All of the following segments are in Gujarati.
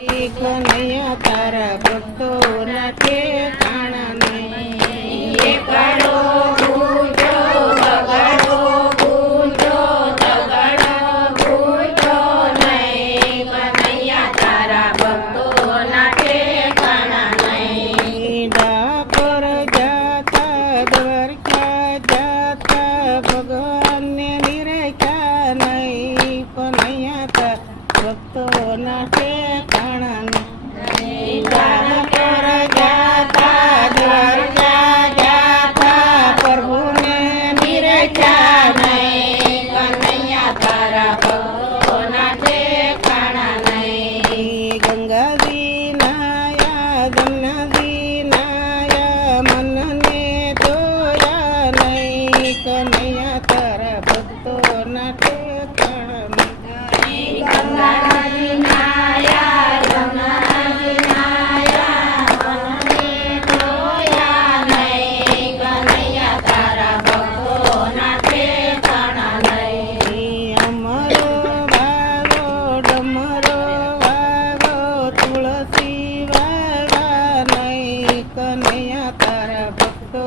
કનૈયા તારા ભક્તોના ઠેકાણા નહીં. એકડો ગુંજો બગડો ગુંજો તગડો ગુંજો નહીં. કનૈયા તારા ભક્તોના ઠેકાણા નહીં. ડાકોર જાતા દ્વારકા જાતા ભગવાનને નિરખ્યા નહીં. કનૈયા તારા ભક્તોના ઠેકાણા નહીં. ડાકોર જાતા દ્વારકા જાતા પ્રભુને નિરખ્યા નહીં. કનૈયા તારા ભક્તોના ઠેકાણા નહીં. ગંગાજી નાયા જમનાજી નાયા મનને જોયા નહીં. કનૈયા તારા ભક્તોના ઠેકાણા નહીં. ગંગાજી નાયા જમનાજી નાયા મનને જોયા નહીં. કનૈયા તારા ભક્તોના ઠેકાણા નહીં. અમરો વાવો ડમરો વાવો તુલસી વાવા નહીં. કનૈયા તારા ભક્તો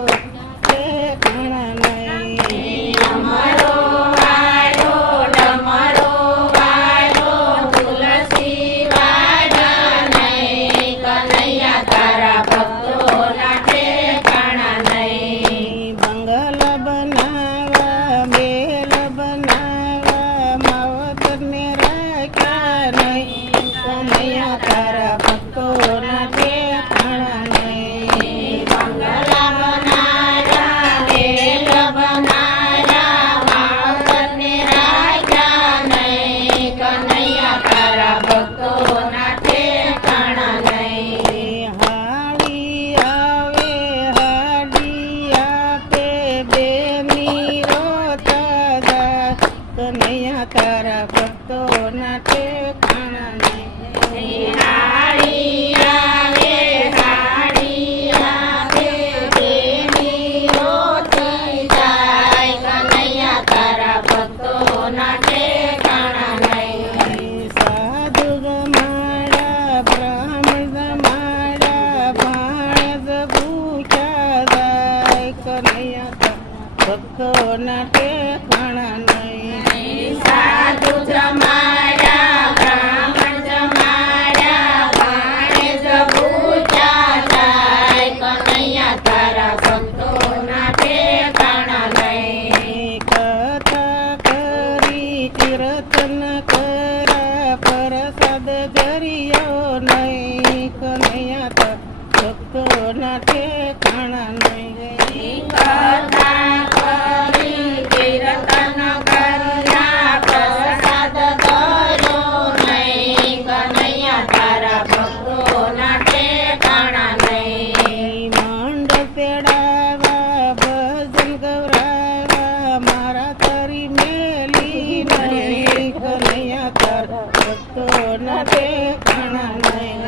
ઠેકાણા નહીં. અમરો વાળો ડમરો વાળો તુલસી વાળા નહીં. કનૈયા તારા ભક્તોના ઠેકાણા નહીં. બંગલ બનાવા બેલ બનાવા માવતરને રાખ્યા નહીં. કનૈયા તારા ભક્તોના ઠેકાણા નહીં. બંગલા બનાયા બેલ બનાયા માવતરને રાખ્યા નહીં. કનૈયા તારા ભક્તોના ઠેકાણા નહીં. હાડી આવે હાડી આપે બેની રોતા જાય. કનૈયા તારા ભક્તોના ઠેકાણા નહીં. હાડી આવે હાડી આવે બેની રોતી જાય. કનૈયા તારા ભક્તોના ઠેકાણા નહીં. સાધુ ગમાડા બ્રાહ્મણ ગમાડા ભાણેજ ભૂખ્યા જાય. કનૈયા તારા ભક્તોના ઠેકાણા નહીં. સાધુ જમાડ્યા બ્રાહ્મણ જમાડ્યા ભાણેજ ભૂખ્યા જાય. કનૈયા તારા ભક્તોના ઠેકાણા નહીં. કથા કરી કીર્તન કરા પ્રસાદ જરિયો નહીં. કનૈયા તારા ભક્તોના ઠેકાણા નહીં. કથા કરી કીર્તન કર્યા પ્રસાદ ધર્યો નહીં. કનૈયા તારા ભક્તોના ઠેકાણા નહીં. માંડ તેડાવા ભજન ગવરાવા મારા તારી મેલી નહીં. કનૈયા તારા ભક્તોના ઠેકાણા નહીં.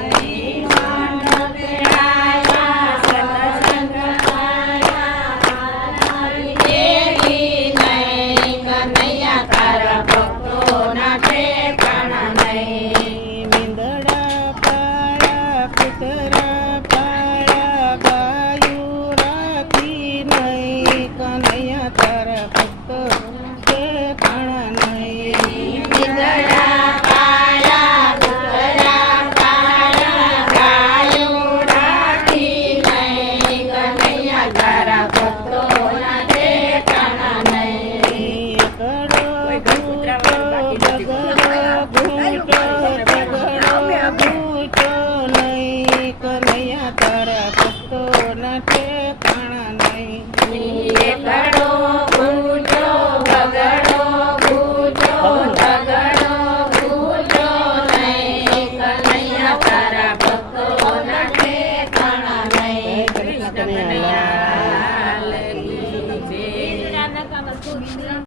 કનૈયા તારા ભક્તોના ઠેકાણા નહીં. મીંદડા પાળા કૂતરા પાળા ગાયું રાખી નહીં. કનૈયા તારા ભક્તો ઠેકાણા નહીં. મીંદડા પાળા કૂતરા પાળા ગાયું રાખી નહીં. કનૈયા તારા ભક્તોના ઠેકાણા નહીં. એકડો ઘૂંટો બગડો ઘૂંટો નહીં. કનૈયા તારા ભક્તોના ઠેકાણા નહીં.